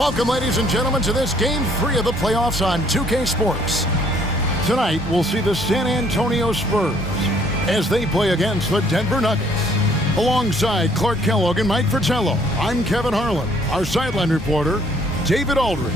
Welcome, ladies and gentlemen, to this Game 3 of the playoffs on 2K Sports. Tonight, we'll see the San Antonio Spurs as they play against the Denver Nuggets. Alongside Clark Kellogg and Mike Fratello, I'm Kevin Harlan. Our sideline reporter, David Aldridge.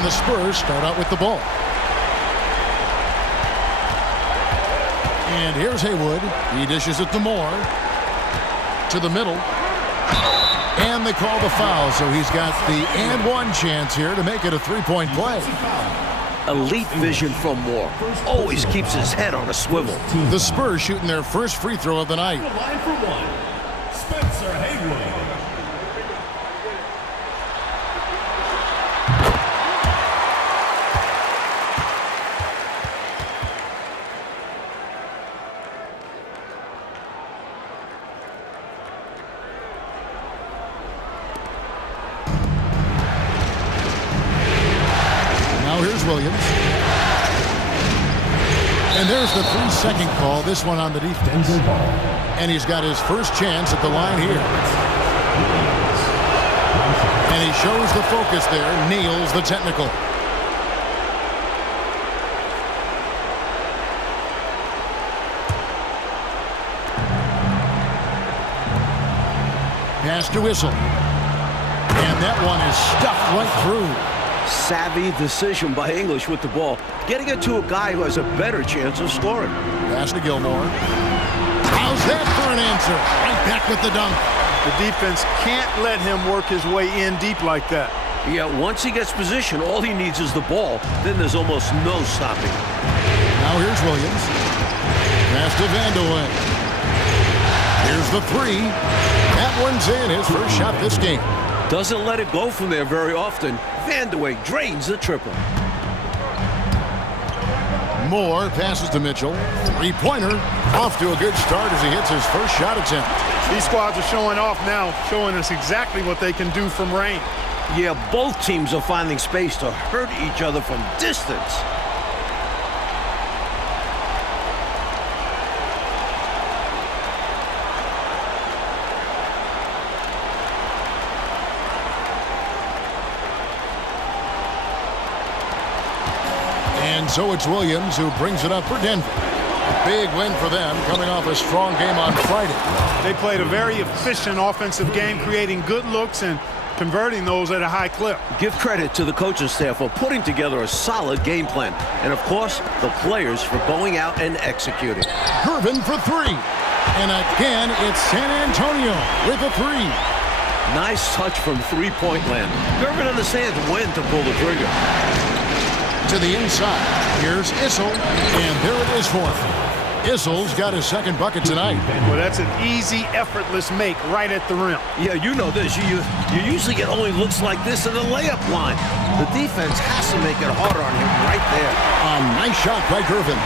The Spurs start out with the ball. And here's Haywood. He dishes it to Moore. To the middle. And they call the foul, so he's got the and one chance here to make it a three-point play. Elite vision from Moore. Always keeps his head on a swivel. The Spurs shooting their first free throw of the night. Line for one, Spencer Haywood. Here's Williams. And there's the 3-second call, this one on the defense. And he's got his first chance at the line here. And he shows the focus there, nails the technical. Pass to Whistle. And that one is stuffed right through. Savvy decision by English with the ball, getting it to a guy who has a better chance of scoring. Pass to Gilmore. How's that for an answer? Right back with the dunk. The defense can't let him work his way in deep like that. Yeah, once he gets position, all he needs is the ball. Then there's almost no stopping. Now here's Williams. Pass to Vandeweghe. Here's the three. That one's in, his first shot this game. Doesn't let it go from there very often. Vandeweghe drains the triple. Moore passes to Mitchell. Three-pointer. Off to a good start as he hits his first shot attempt. These squads are showing off now, showing us exactly what they can do from range. Yeah, both teams are finding space to hurt each other from distance. And so it's Williams who brings it up for Denver. A big win for them, coming off a strong game on Friday. They played a very efficient offensive game, creating good looks and converting those at a high clip. Give credit to the coaching staff for putting together a solid game plan. And, of course, the players for going out and executing. Gervin for three. And again, it's San Antonio with a three. Nice touch from three-point land. Gervin understands when to pull the trigger. To the inside. Here's Issel, and there it is for him. Issel's got his second bucket tonight. Well, that's an easy, effortless make right at the rim. Yeah, you know this. You usually get only looks like this in the layup line. The defense has to make it harder on him right there. A nice shot by Gervin.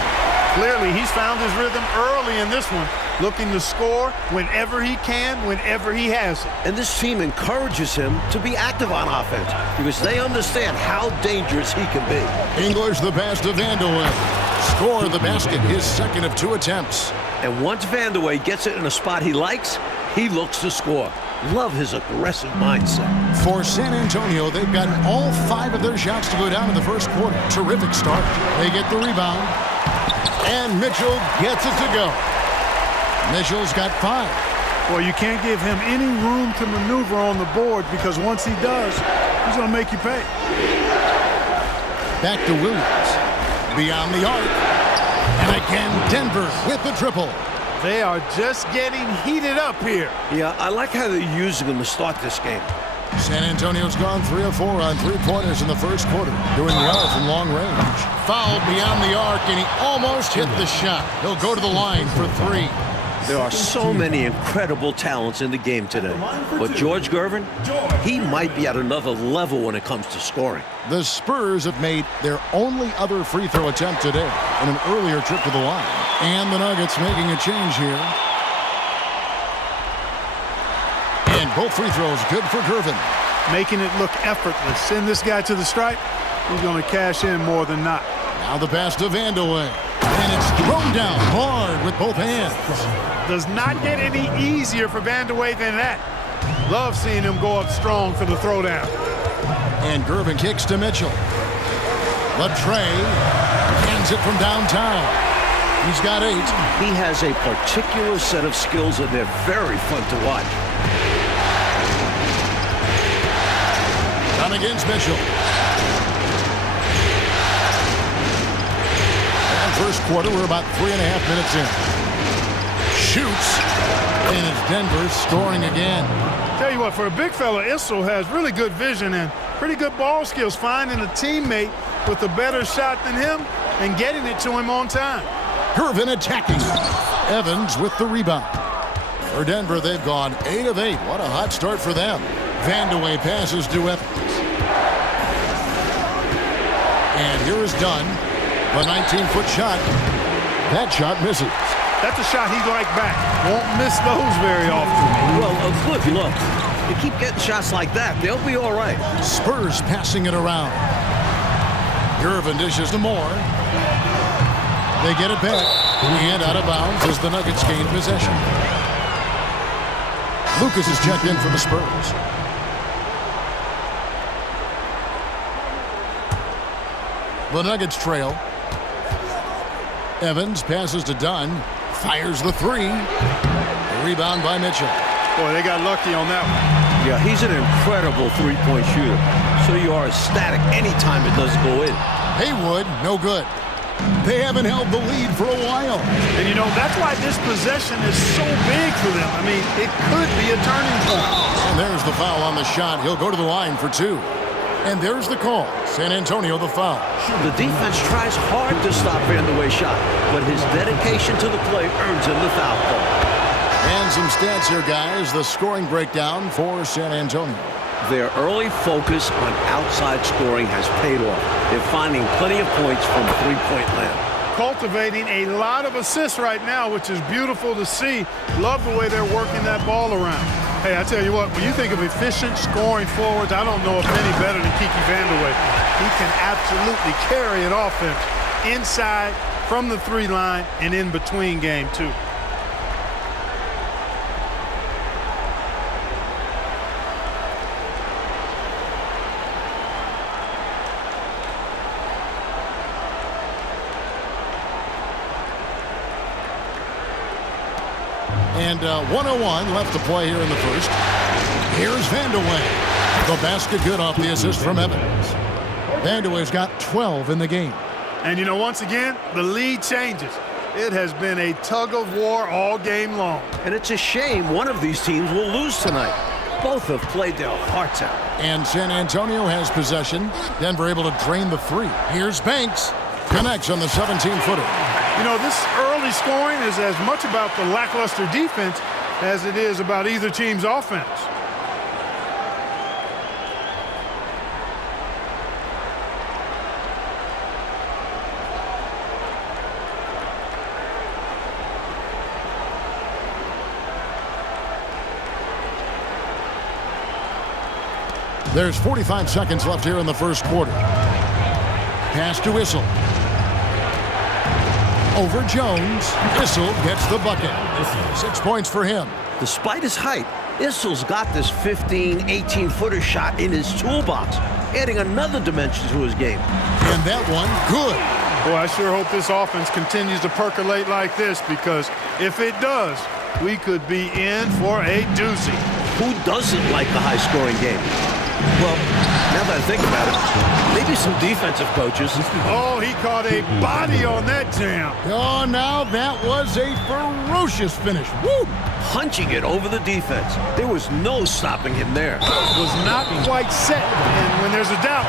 Clearly, he's found his rhythm early in this one, looking to score whenever he can, whenever he has it. And this team encourages him to be active on offense because they understand how dangerous he can be. English the pass to Vandeweghe. Score the basket, his second of two attempts. And once Vandeweghe gets it in a spot he likes, he looks to score. Love his aggressive mindset. For San Antonio, they've got all 5 of their shots to go down in the first quarter. Terrific start. They get the rebound. And Mitchell gets it to go. Mitchell's got 5. Well, you can't give him any room to maneuver on the board because once he does, he's going to make you pay. Back to Williams. Beyond the arc. And again, Denver with the triple. They are just getting heated up here. Yeah, I like how they're using them to start this game. San Antonio's gone 3 of 4 on three-pointers in the first quarter, doing well from long range. Fouled beyond the arc, and he almost hit the shot. He'll go to the line for 3. There are so many incredible talents in the game today. But George Gervin, he might be at another level when it comes to scoring. The Spurs have made their only other free throw attempt today in an earlier trip to the line. And the Nuggets making a change here. And both free throws good for Gervin. Making it look effortless. Send this guy to the stripe. He's going to cash in more than not. Now the pass to Vandeweghe. And it's thrown down hard with both hands. Does not get any easier for Vandeweghe than that. Love seeing him go up strong for the throwdown. And Gervin kicks to Mitchell. Latrey hands it from downtown. He's got 8. He has a particular set of skills, and they're very fun to watch. Down against Mitchell. First quarter, we're about 3.5 minutes in. Shoots, and it's Denver scoring again. Tell you what, for a big fella, Issel has really good vision and pretty good ball skills, finding a teammate with a better shot than him and getting it to him on time. Gervin attacking. Evans with the rebound. For Denver, they've gone 8 of 8. What a hot start for them. Vandeweghe passes to Evans. And here is Dunn. A 19-foot shot. That shot misses. That's a shot he'd like back. Won't miss those very often. Well, Cliff, look, you keep getting shots like that, they'll be all right. Spurs passing it around. Gervin dishes to Moore. They get it back. And out of bounds as the Nuggets gain possession. Lucas is checked in for the Spurs. The Nuggets trail. Evans passes to Dunn. Fires the 3. A rebound by Mitchell. Boy, they got lucky on that one. Yeah, he's an incredible three-point shooter. So you are ecstatic anytime it doesn't go in. Haywood, no good. They haven't held the lead for a while. And, you know, that's why this possession is so big for them. I mean, it could be a turning point. And there's the foul on the shot. He'll go to the line for 2. And there's the call. San Antonio the foul. The defense tries hard to stop Vandeweghe's shot, but his dedication to the play earns him the foul call. And some stats here, guys. The scoring breakdown for San Antonio. Their early focus on outside scoring has paid off. They're finding plenty of points from three-point land. Cultivating a lot of assists right now, which is beautiful to see. Love the way they're working that ball around. Hey, I tell you what, when you think of efficient scoring forwards, I don't know of any better than Kiki Vandeweghe. He can absolutely carry an offense inside, from the 3-line, and in between game, too. And 101 left to play here in the first. Here's Vandeweghe. The basket good off the assist from Evans. Vandeweghe's got 12 in the game. And, you know, once again, the lead changes. It has been a tug of war all game long. And it's a shame one of these teams will lose tonight. Both have played their hearts out. And San Antonio has possession. Denver able to drain the 3. Here's Banks. Connects on the 17-footer. You know, this early scoring is as much about the lackluster defense as it is about either team's offense. There's 45 seconds left here in the first quarter. Pass to Issel. Over Jones. Issel gets the bucket. 6 points for him. Despite his height, Issel's got this 15, 18-footer shot in his toolbox, adding another dimension to his game. And that one, good. Boy, I sure hope this offense continues to percolate like this, because if it does, we could be in for a doozy. Who doesn't like the high-scoring game? Well, now that I think about it, maybe some defensive coaches. Oh, he caught a body on that jam. Oh, now that was a ferocious finish. Woo! Punching it over the defense. There was no stopping him there. Was not quite set, and when there's a doubt,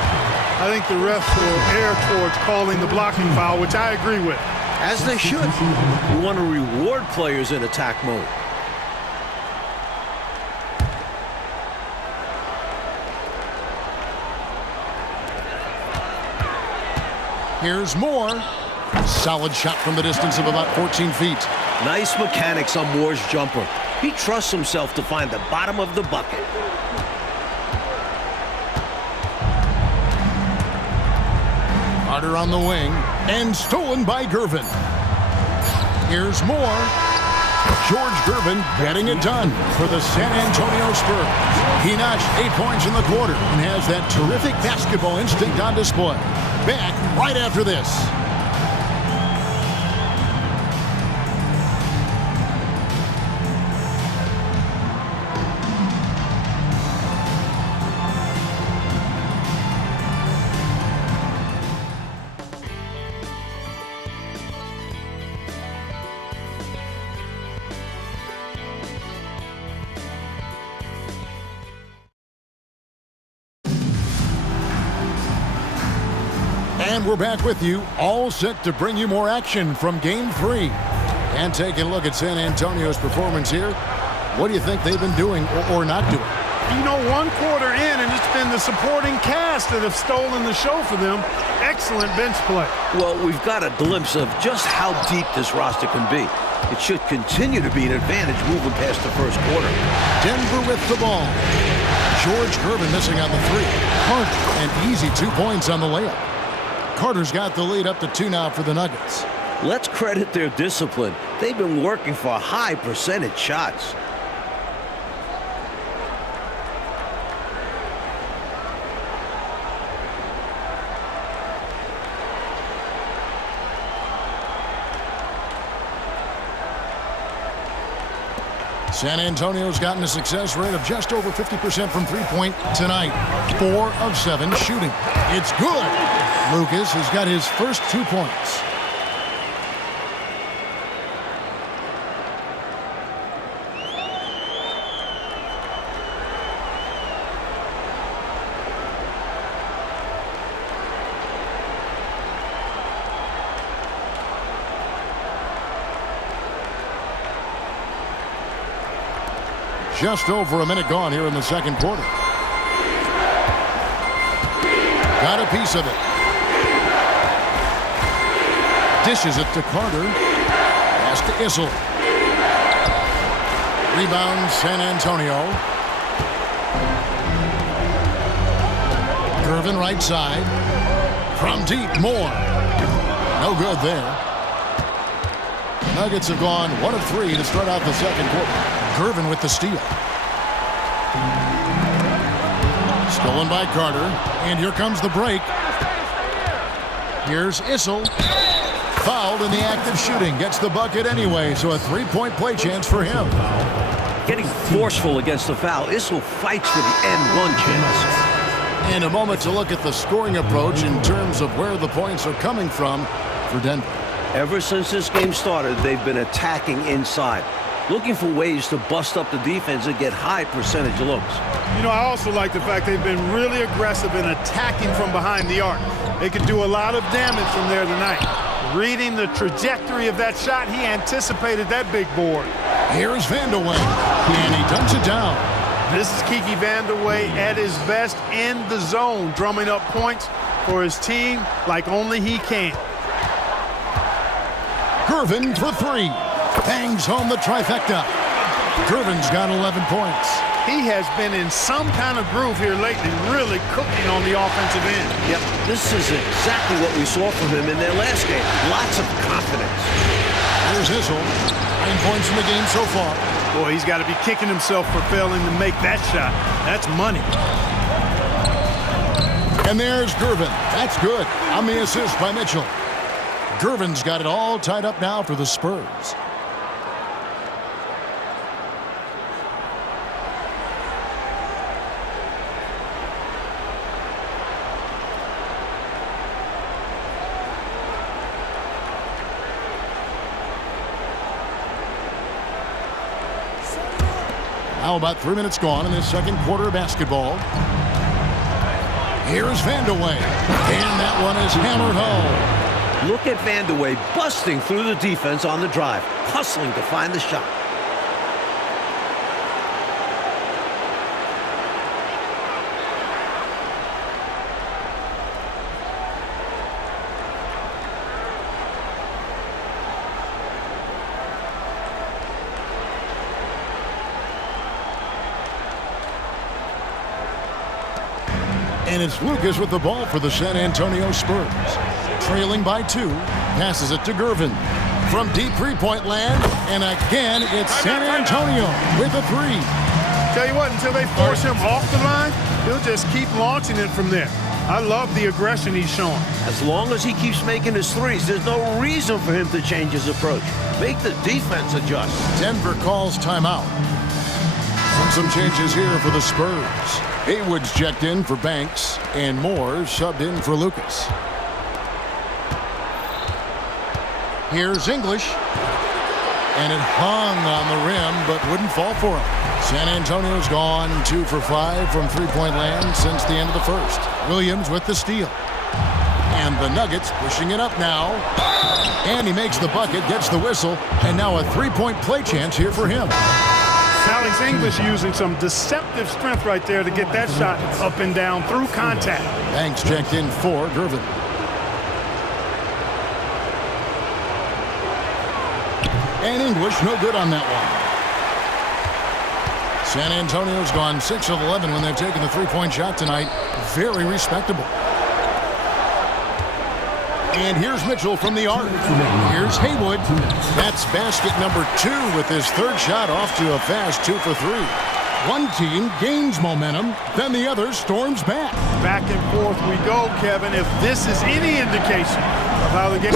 I think the refs will err towards calling the blocking foul, which I agree with. As they should. We want to reward players in attack mode. Here's Moore. Solid shot from the distance of about 14 feet. Nice mechanics on Moore's jumper. He trusts himself to find the bottom of the bucket. Carter on the wing, and stolen by Gervin. Here's Moore. George Gervin getting it done for the San Antonio Spurs. He notched 8 points in the quarter and has that terrific basketball instinct on display. Back right after this. And we're back with you, all set to bring you more action from Game 3. And taking a look at San Antonio's performance here. What do you think they've been doing or not doing? You know, 1 quarter in, and it's been the supporting cast that have stolen the show for them. Excellent bench play. Well, we've got a glimpse of just how deep this roster can be. It should continue to be an advantage moving past the first quarter. Denver with the ball. George Gervin missing on the 3. Carter, and easy 2 points on the layup. Carter's got the lead up to 2 now for the Nuggets. Let's credit their discipline. They've been working for high percentage shots. San Antonio's gotten a success rate of just over 50% from three-point tonight. 4 of 7 shooting. It's good. Lucas has got his first 2 points. Just over a minute gone here in the second quarter. Got a piece of it. Dishes it to Carter. Pass to Issel. Rebound San Antonio. Gervin right side. From deep, Moore. No good there. Nuggets have gone 1 of 3 to start out the second quarter. Gervin with the steal. Stolen by Carter. And here comes the break. Here's Issel. Fouled in the act of shooting. Gets the bucket anyway, so a 3-point play chance for him. Getting forceful against the foul. Issel fights for the and 1 chance. In a moment to look at the scoring approach in terms of where the points are coming from for Denver. Ever since this game started, they've been attacking inside, looking for ways to bust up the defense and get high percentage looks. You know, I also like the fact they've been really aggressive in attacking from behind the arc. They could do a lot of damage from there tonight. Reading the trajectory of that shot, he anticipated that big board. Here's Vandeweghe, and he dunks it down. This is Kiki Vandeweghe at his best in the zone, drumming up points for his team like only he can. Gervin for 3. Bangs home the trifecta. Gervin's got 11 points. He has been in some kind of groove here lately, really cooking on the offensive end. Yep, this is exactly what we saw from him in their last game. Lots of confidence. Here's Issel. 9 points in the game so far. Boy, he's got to be kicking himself for failing to make that shot. That's money. And there's Gervin. That's good. On the assist by Mitchell. Gervin's got it all tied up now for the Spurs. Now about 3 minutes gone in this second quarter of basketball. Here's Vandeweghe. And that one is hammered home. Look at Vandeweghe busting through the defense on the drive, hustling to find the shot. And it's Lucas with the ball for the San Antonio Spurs. Trailing by 2, passes it to Gervin. From deep three-point land, and again, it's San Antonio with a 3. Tell you what, until they force him off the line, he'll just keep launching it from there. I love the aggression he's showing. As long as he keeps making his threes, there's no reason for him to change his approach. Make the defense adjust. Denver calls timeout. Some changes here for the Spurs. Haywood's checked in for Banks, and Moore subbed in for Lucas. Here's English, and it hung on the rim, but wouldn't fall for him. San Antonio's gone 2 for 5 from three-point land since the end of the first. Williams with the steal. And the Nuggets pushing it up now. And he makes the bucket, gets the whistle, and now a three-point play chance here for him. Alex English using some deceptive strength right there to get that shot up and down through contact. Banks checked in for Gervin. And English no good on that one. San Antonio's gone 6 of 11 when they've taken the three-point shot tonight. Very respectable. And here's Mitchell from the arc. Here's Haywood. That's basket number 2 with his third shot off to a fast 2 for 3. One team gains momentum, then the other storms back. Back and forth we go, Kevin. If this is any indication of how the game...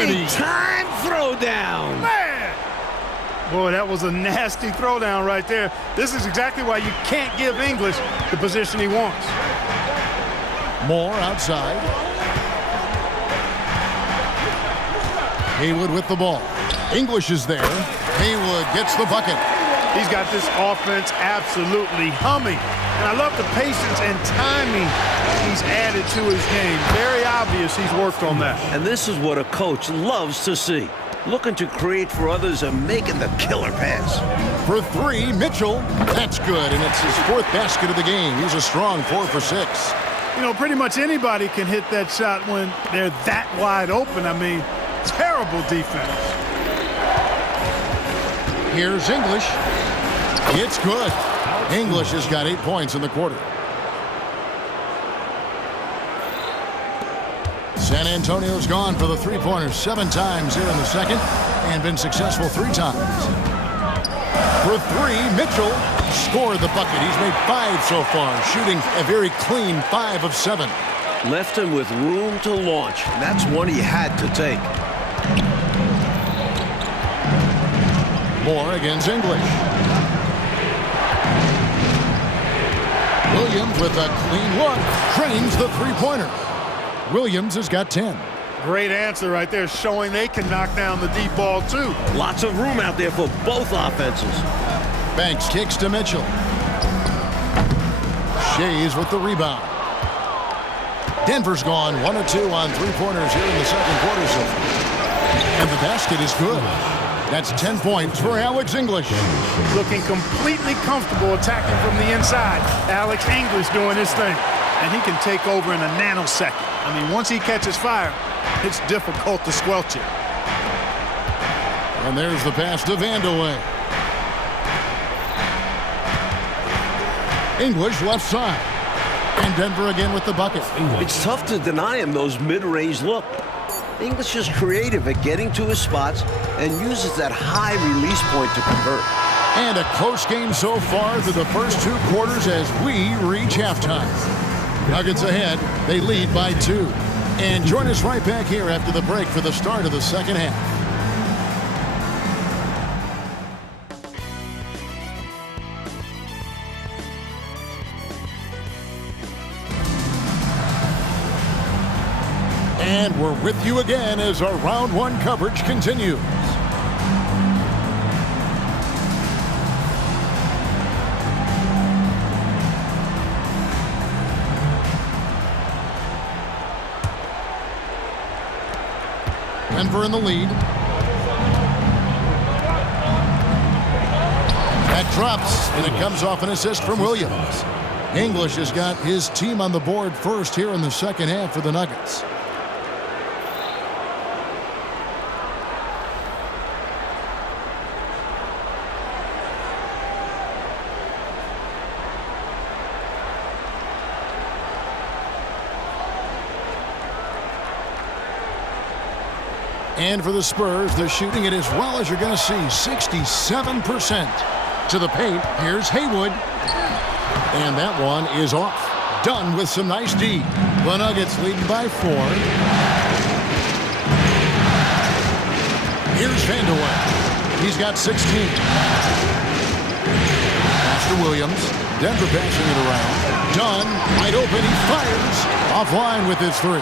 Big time throwdown. Man! Boy, that was a nasty throwdown right there. This is exactly why you can't give English the position he wants. Moore outside. Haywood with the ball. English is there. Haywood gets the bucket. He's got this offense absolutely humming. And I love the patience and timing he's added to his game. Very obvious he's worked on that. And this is what a coach loves to see. Looking to create for others and making the killer pass. For 3, Mitchell. That's good, and it's his 4th basket of the game. He's a strong 4 for 6. You know, pretty much anybody can hit that shot when they're that wide open. I mean, terrible defense. Here's English. It's good. English has got 8 points in the quarter. San Antonio's gone for the three-pointers 7 times here in the second and been successful 3 times. For 3, Mitchell scored the bucket. He's made 5 so far, shooting a very clean 5 of 7. Left him with room to launch, and that's one he had to take. Moore against English. Williams with a clean look drains the three-pointer. Williams has got 10. Great answer right there, showing they can knock down the deep ball too. Lots of room out there for both offenses. Banks kicks to Mitchell. Shays with the rebound. Denver's gone 1 of 2 on three-pointers here in the second quarter so far. And the basket is good. That's 10 points for Alex English. Looking completely comfortable attacking from the inside. Alex English doing his thing. And he can take over in a nanosecond. I mean, once he catches fire, it's difficult to squelch it. And there's the pass to Vandeweghe. English left side. And Denver again with the bucket. It's tough to deny him those mid-range look. English is creative at getting to his spots and uses that high release point to convert. And a close game so far through the first 2 quarters as we reach halftime. Nuggets ahead. They lead by 2. And join us right back here after the break for the start of the second half. And we're with you again as our round 1 coverage continues. Denver in the lead. That drops, and it comes off an assist from Williams. English has got his team on the board first here in the second half for the Nuggets. And for the Spurs, they're shooting it as well as you're going to see, 67%. To the paint, here's Haywood. And that one is off. Done with some nice D. The Nuggets leading by 4. Here's Vandeweghe. He's got 16. Pass to Williams. Denver passing it around. Dunn, wide open, he fires. Offline with his 3.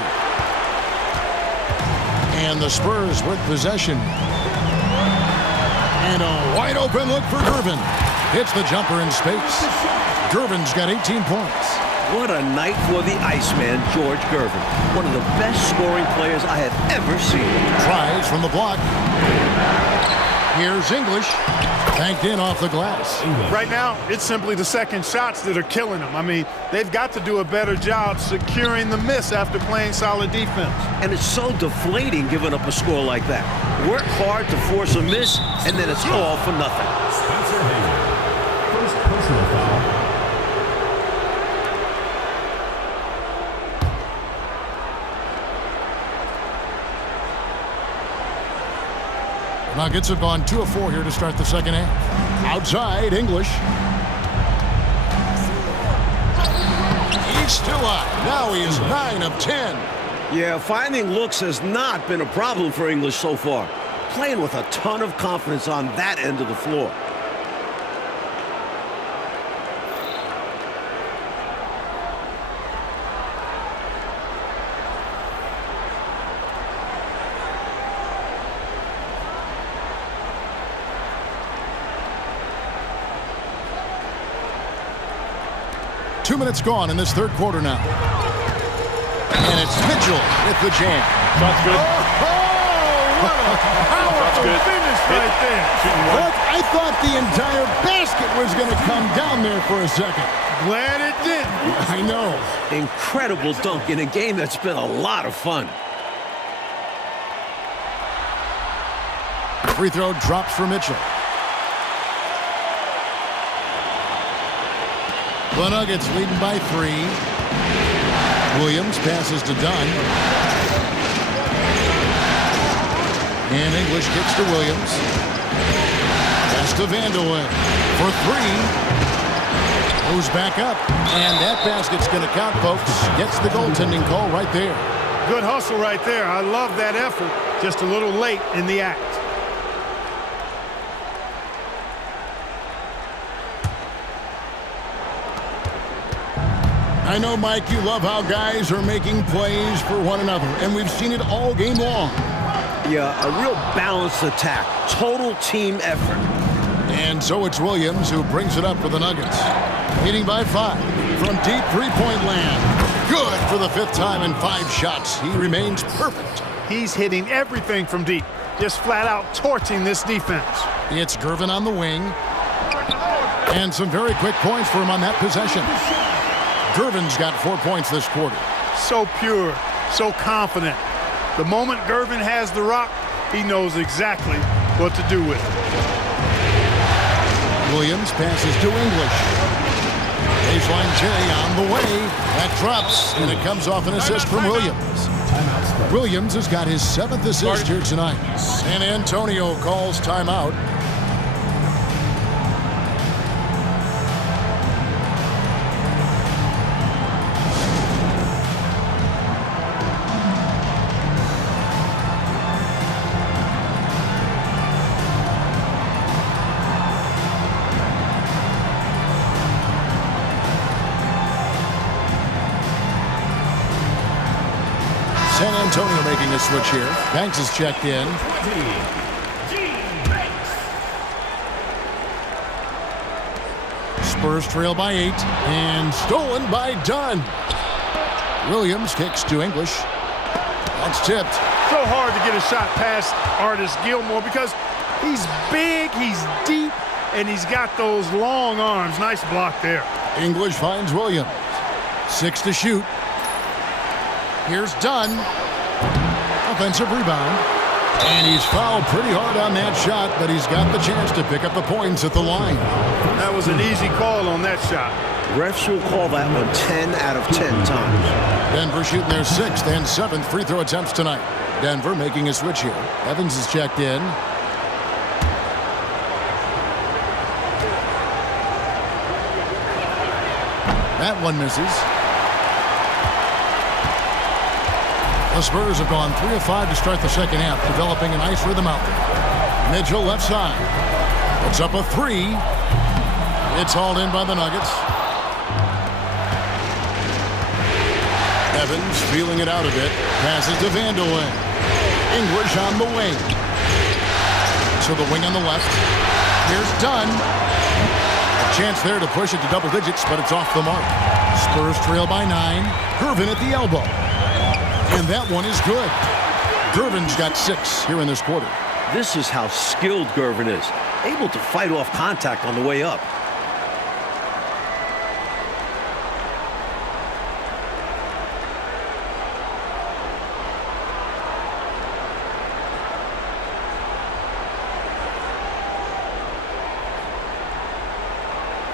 And the Spurs with possession. And a wide open look for Gervin. Hits the jumper in space. Gervin's got 18 points. What a night for the Iceman, George Gervin. One of the best scoring players I have ever seen. Tries from the block. Here's English. Banked in off the glass. Right now, it's simply the second shots that are killing them. I mean, they've got to do a better job securing the miss after playing solid defense. And it's so deflating giving up a score like that. Work hard to force a miss, and then it's all for nothing. Spencer Haywood. First personal foul. Nuggets have gone 2 of 4 here to start the second half. Outside, English. He's still up. Now he is 9 of 10. Yeah, finding looks has not been a problem for English so far. Playing with a ton of confidence on that end of the floor. Two minutes gone in this third quarter now. And it's Mitchell with the jam. That's good. Oh, what a powerful finish right there. Look, I thought the entire basket was going to come down there for a second. Glad it didn't. I know. Incredible dunk in a game that's been a lot of fun. Free throw drops for Mitchell. The Nuggets leading by 3. Williams passes to Dunn. And English kicks to Williams. Pass to Vandeweghe for 3. Moves back up. And that basket's going to count, folks. Gets the goaltending call right there. Good hustle right there. I love that effort. Just a little late in the act. I know, Mike, you love how guys are making plays for one another, and we've seen it all game long. Yeah, a real balanced attack. Total team effort. And so it's Williams who brings it up for the Nuggets. Leading by 5 from deep three-point land. Good for the 5th time in 5 shots. He remains perfect. He's hitting everything from deep. Just flat out torching this defense. It's Gervin on the wing. And some very quick points for him on that possession. Gervin's got 4 points this quarter. So pure, so confident. The moment Gervin has the rock, he knows exactly what to do with it. Williams passes to English. Baseline Jerry on the way. That drops, and it comes off an assist from Williams. Williams has got his 7th assist here tonight. San Antonio calls timeout. San Antonio making a switch here. Banks is checked in. 20. Banks. Spurs trail by 8. And stolen by Dunn. Williams kicks to English. That's tipped. So hard to get a shot past Artis Gilmore because he's big, he's deep, and he's got those long arms. Nice block there. English finds Williams. 6 to shoot. Here's Dunn. Offensive rebound. And he's fouled pretty hard on that shot, but he's got the chance to pick up the points at the line. That was an easy call on that shot. Refs will call that one 10 out of 10 times. Denver shooting their 6th and 7th free throw attempts tonight. Denver making a switch here. Evans is checked in. That one misses. The Spurs have gone 3 of 5 to start the second half, developing a nice rhythm out there. Mitchell left side. Puts up a 3. It's hauled in by the Nuggets. Evans feeling it out a bit. Passes to Vanderlyn. English on the wing. So the wing on the left. Here's Dunn. A chance there to push it to double digits, but it's off the mark. Spurs trail by 9. Gervin at the elbow. And that one is good. Gervin's got 6 here in this quarter. This is how skilled Gervin is. Able to fight off contact on the way up.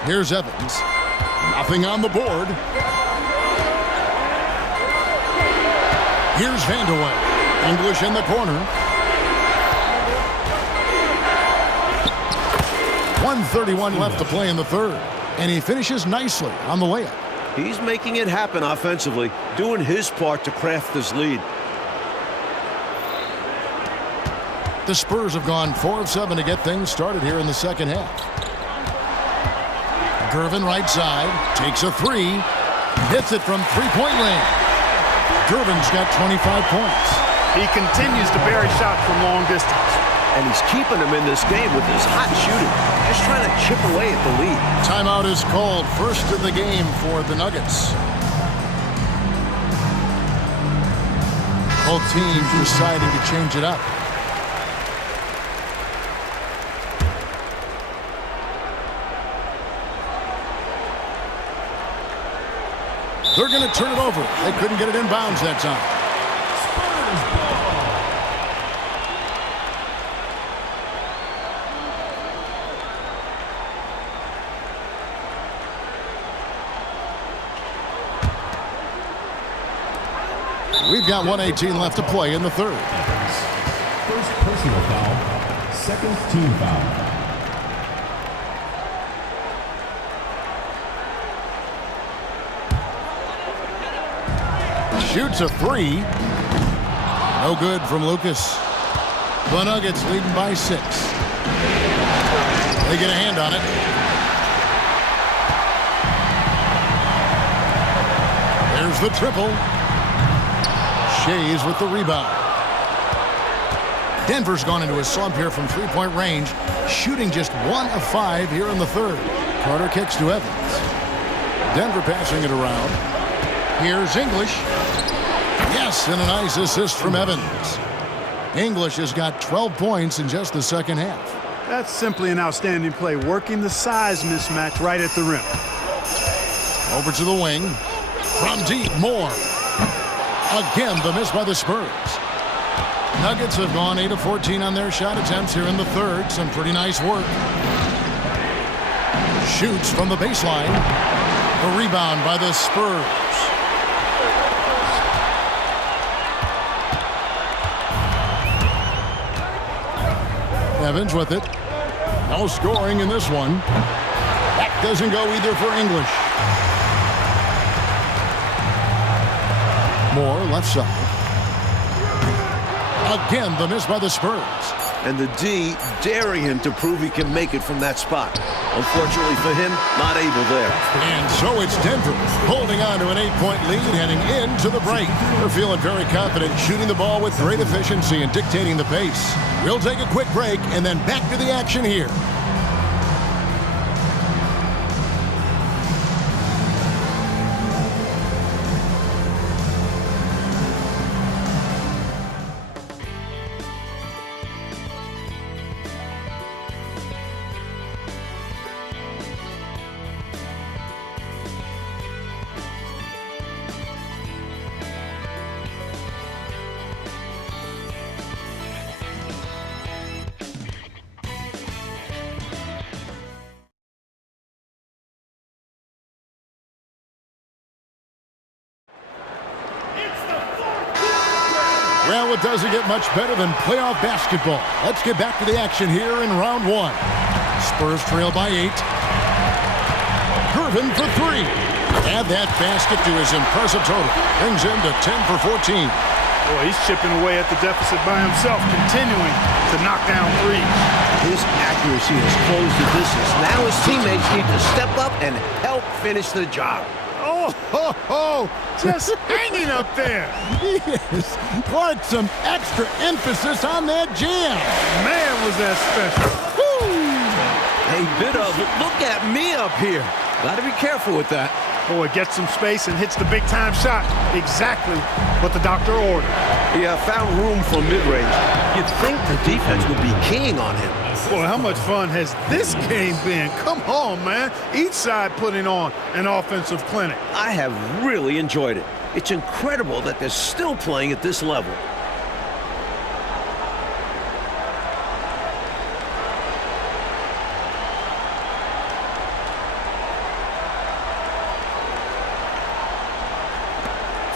Here's Evans. Nothing on the board. Here's Vanderlyn. English in the corner. 1:31 left to play in the third. And he finishes nicely on the layup. He's making it happen offensively, doing his part to craft this lead. The Spurs have gone 4 of 7 to get things started here in the second half. Gervin right side, takes a 3, hits it from three-point range. Gervin's got 25 points. He continues to bury shots from long distance. And he's keeping them in this game with his hot shooting. Just trying to chip away at the lead. Timeout is called, first of the game for the Nuggets. Both teams deciding to change it up. They're going to turn it over. They couldn't get it in bounds that time. We've got 1:18 left to play in the third. First personal foul, second team foul. Shoots a 3. No good from Lucas. The Nuggets leading by 6. They get a hand on it. There's the triple. Shays with the rebound. Denver's gone into a slump here from three-point range, shooting just 1 of 5 here in the third. Carter kicks to Evans. Denver passing it around. Here's English. Yes, and a nice assist from Evans. English has got 12 points in just the second half. That's simply an outstanding play, working the size mismatch right at the rim. Over to the wing. From deep, Moore. Again, the miss by the Spurs. Nuggets have gone 8 of 14 on their shot attempts here in the third. Some pretty nice work. Shoots from the baseline. The rebound by the Spurs. Evans with it. No scoring in this one. That doesn't go either for English. Moore left side. Again, the miss by the Spurs. And the D daring him to prove he can make it from that spot. Unfortunately for him, not able there. And so it's Denver holding on to an 8-point lead heading into the break. They're feeling very confident, shooting the ball with great efficiency and dictating the pace. We'll take a quick break and then back to the action here. Well, it doesn't get much better than playoff basketball. Let's get back to the action here in round one. Spurs trail by 8. Gervin for 3. Add that basket to his impressive total. Brings him to 10 for 14. Boy, he's chipping away at the deficit by himself, continuing to knock down threes. His accuracy has closed the distance. Now his teammates need to step up and help finish the job. Just hanging up there. Yes, put some extra emphasis on that jam. Man, was that special. Woo! A bit of look at me up here. Got to be careful with that. Boy, gets some space and hits the big-time shot. Exactly what the doctor ordered. Yeah, found room for mid-range. You'd think the defense would be keying on him. Boy, how much fun has this game been? Come on, man. Each side putting on an offensive clinic. I have really enjoyed it. It's incredible that they're still playing at this level.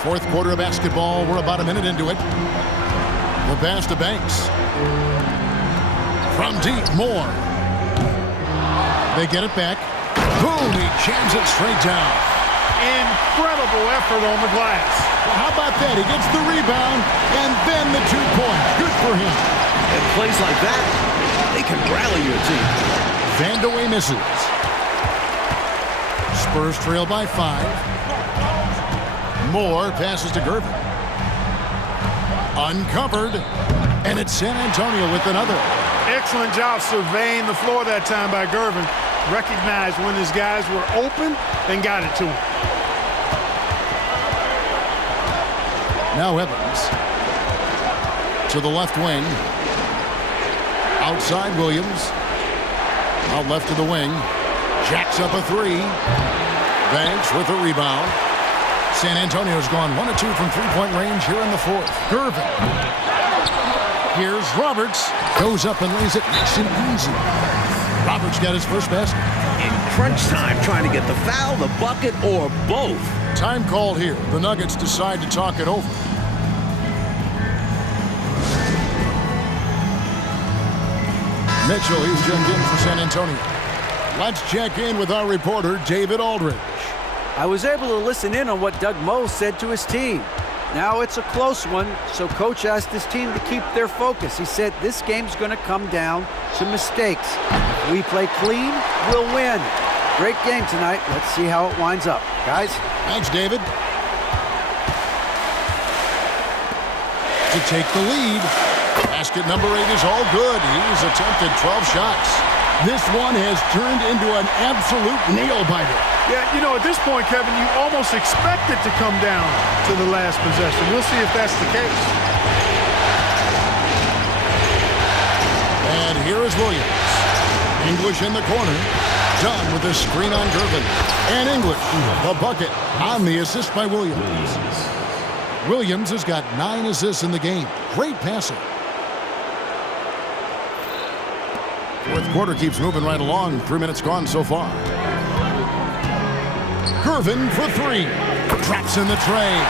Fourth quarter of basketball. We're about a minute into it. The pass to Banks. From deep, Moore. They get it back. Boom, he jams it straight down. Incredible effort on the glass. Well, how about that? He gets the rebound and then the 2 points. Good for him. And plays like that, they can rally your team. Vandeweghe misses. Spurs trail by 5. Moore passes to Gervin. Uncovered. And it's San Antonio with another. Excellent job surveying the floor that time by Gervin. Recognized when his guys were open and got it to him. Now Evans. To the left wing. Outside Williams. Out left to the wing. Jacks up a 3. Banks with a rebound. San Antonio's gone 1 of 2 from three-point range here in the fourth. Gervin. Here's Roberts. Goes up and lays it nice and easy. Roberts got his first basket. In crunch time, trying to get the foul, the bucket, or both. Time called here. The Nuggets decide to talk it over. Mitchell, he's checked in for San Antonio. Let's check in with our reporter, David Aldridge. I was able to listen in on what Doug Moe said to his team. Now it's a close one, so Coach asked his team to keep their focus. He said this game's going to come down to mistakes. If we play clean, we'll win. Great game tonight. Let's see how it winds up. Guys? Thanks, David. To take the lead. Basket number 8 is all good. He's attempted 12 shots. This one has turned into an absolute nail-biter. Yeah, you know, at this point, Kevin, you almost expect it to come down to the last possession. We'll see if that's the case. And here is Williams. English in the corner. Done with the screen on Gervin. And English, the bucket on the assist by Williams. Williams has got 9 assists in the game. Great passing. Fourth quarter keeps moving right along. 3 minutes gone so far. Gervin for 3. Drops in the tray.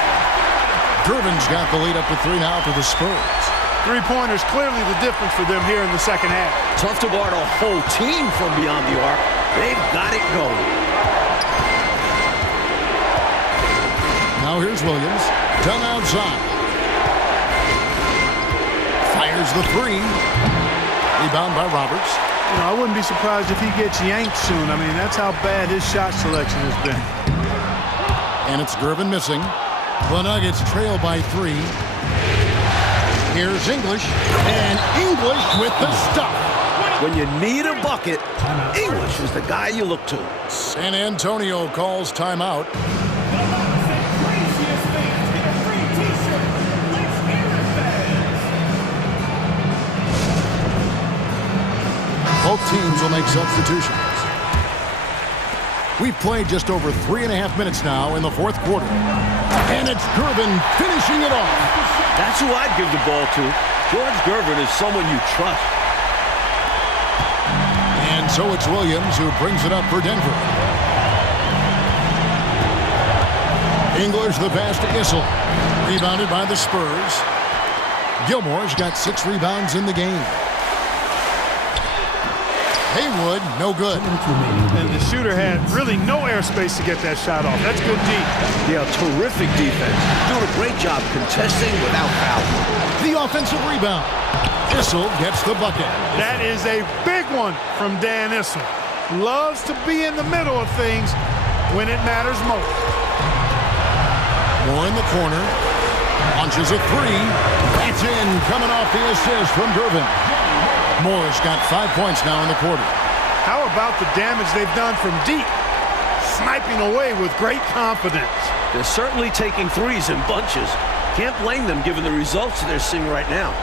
Gervin's got the lead up to 3 now for the Spurs. Three-pointers clearly the difference for them here in the second half. Tough to guard a whole team from beyond the arc. They've got it going. Now here's Williams. Done outside. Fires the 3. Rebound by Roberts. You know, I wouldn't be surprised if he gets yanked soon. I mean, that's how bad his shot selection has been. And it's Gervin missing. The Nuggets trail by 3. Here's English. And English with the stuff. When you need a bucket, English is the guy you look to. San Antonio calls timeout. Both teams will make substitutions. We've played just over 3.5 minutes now in the fourth quarter. And it's Gervin finishing it off. That's who I'd give the ball to. George Gervin is someone you trust. And so it's Williams who brings it up for Denver. English the pass to Issel. Rebounded by the Spurs. Gilmore's got 6 rebounds in the game. Haywood, no good. And the shooter had really no airspace to get that shot off. That's good deep. Yeah, terrific defense. Doing a great job contesting without fouling. The offensive rebound. Issel gets the bucket. That is a big one from Dan Issel. Loves to be in the middle of things when it matters most. Moore in the corner. Launches a 3. That's in, coming off the assist from Gervin. Moore's got 5 points now in the quarter. How about the damage they've done from deep? Sniping away with great confidence. They're certainly taking threes in bunches. Can't blame them given the results they're seeing right now.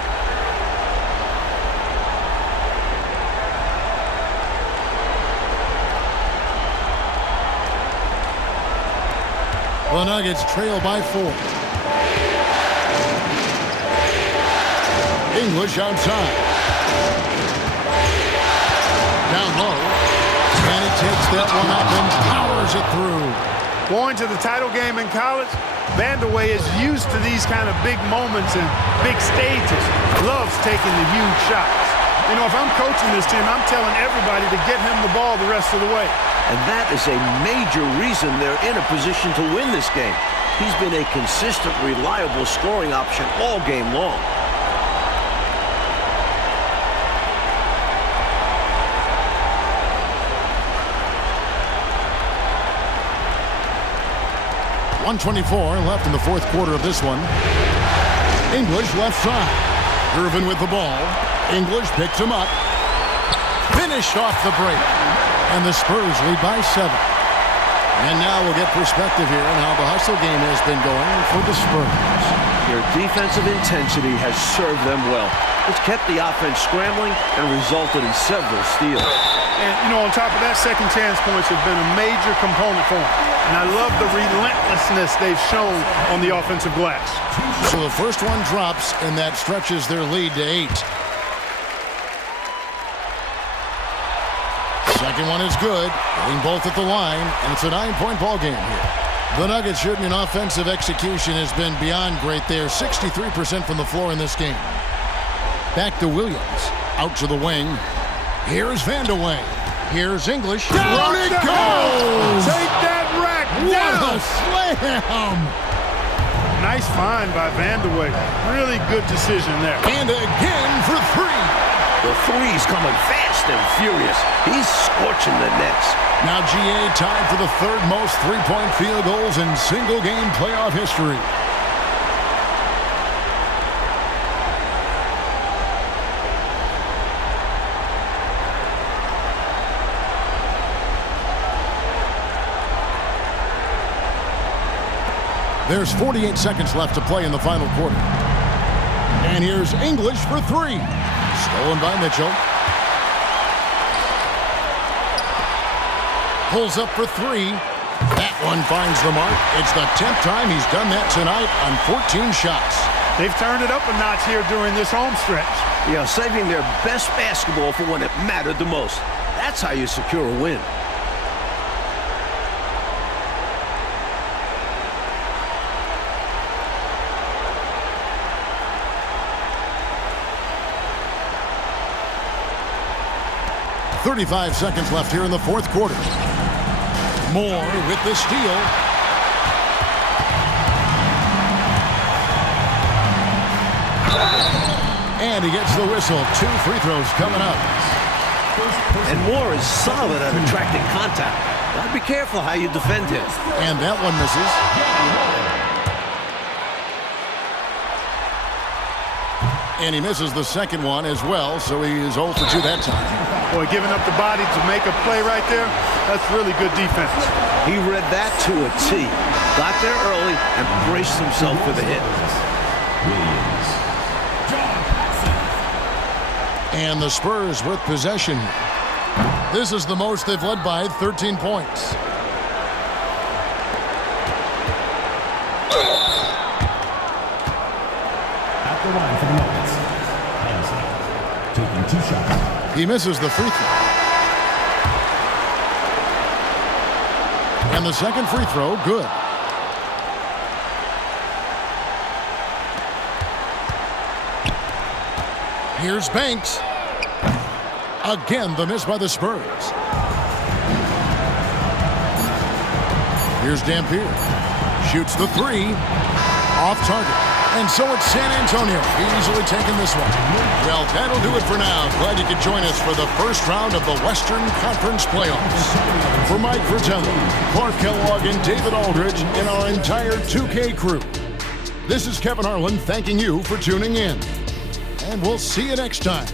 The Nuggets trail by 4. English outside. Down low. And he takes that one up and powers it through. Going to the title game in college, Vandeweghe is used to these kind of big moments and big stages. Loves taking the huge shots. You know, if I'm coaching this team, I'm telling everybody to get him the ball the rest of the way. And that is a major reason they're in a position to win this game. He's been a consistent, reliable scoring option all game long. .124 left in the fourth quarter of this one. English left side. Irvin with the ball. English picks him up. Finished off the break. And the Spurs lead by 7. And now we'll get perspective here on how the hustle game has been going for the Spurs. Their defensive intensity has served them well. It's kept the offense scrambling and resulted in several steals. And, you know, on top of that, second chance points have been a major component for them. And I love the relentlessness they've shown on the offensive glass. So the first one drops, and that stretches their lead to 8. Second one is good, getting both at the line, and it's a 9-point ball game here. The Nuggets shooting in offensive execution has been beyond great there. 63% from the floor in this game. Back to Williams, out to the wing. Here's Vandeweghe. Here's English. Down it goes! Take that rack What down! a slam! Nice find by Vandeweghe. Really good decision there. And again for 3. The three's coming fast and furious. He's scorching the nets. Now GA tied for the third most three-point field goals in single-game playoff history. There's 48 seconds left to play in the final quarter. And here's English for 3. Stolen by Mitchell. Pulls up for 3. That one finds the mark. It's the 10th time he's done that tonight on 14 shots. They've turned it up a notch here during this home stretch. Yeah, saving their best basketball for when it mattered the most. That's how you secure a win. .35 seconds left here in the fourth quarter. Moore with the steal. And he gets the whistle. 2 free throws coming up. And Moore is solid at attracting contact. Gotta be careful how you defend him. And that one misses. And he misses the second one as well, so he is 0 for 2 that time. Boy, giving up the body to make a play right there, that's really good defense. He read that to a T. Got there early and braced himself for the hit. And the Spurs with possession. This is the most they've led by 13 points. At the line for the Nuggets. Taking 2 shots. He misses the free throw. And the second free throw, good. Here's Banks. Again, the miss by the Spurs. Here's Dampier. Shoots the three. Off target. And so it's San Antonio easily taking this one. Well, that'll do it for now. Glad you could join us for the first round of the Western Conference Playoffs. For Mike Fratello, Clark Kellogg, and David Aldridge, and our entire 2K crew, this is Kevin Harlan thanking you for tuning in. And we'll see you next time.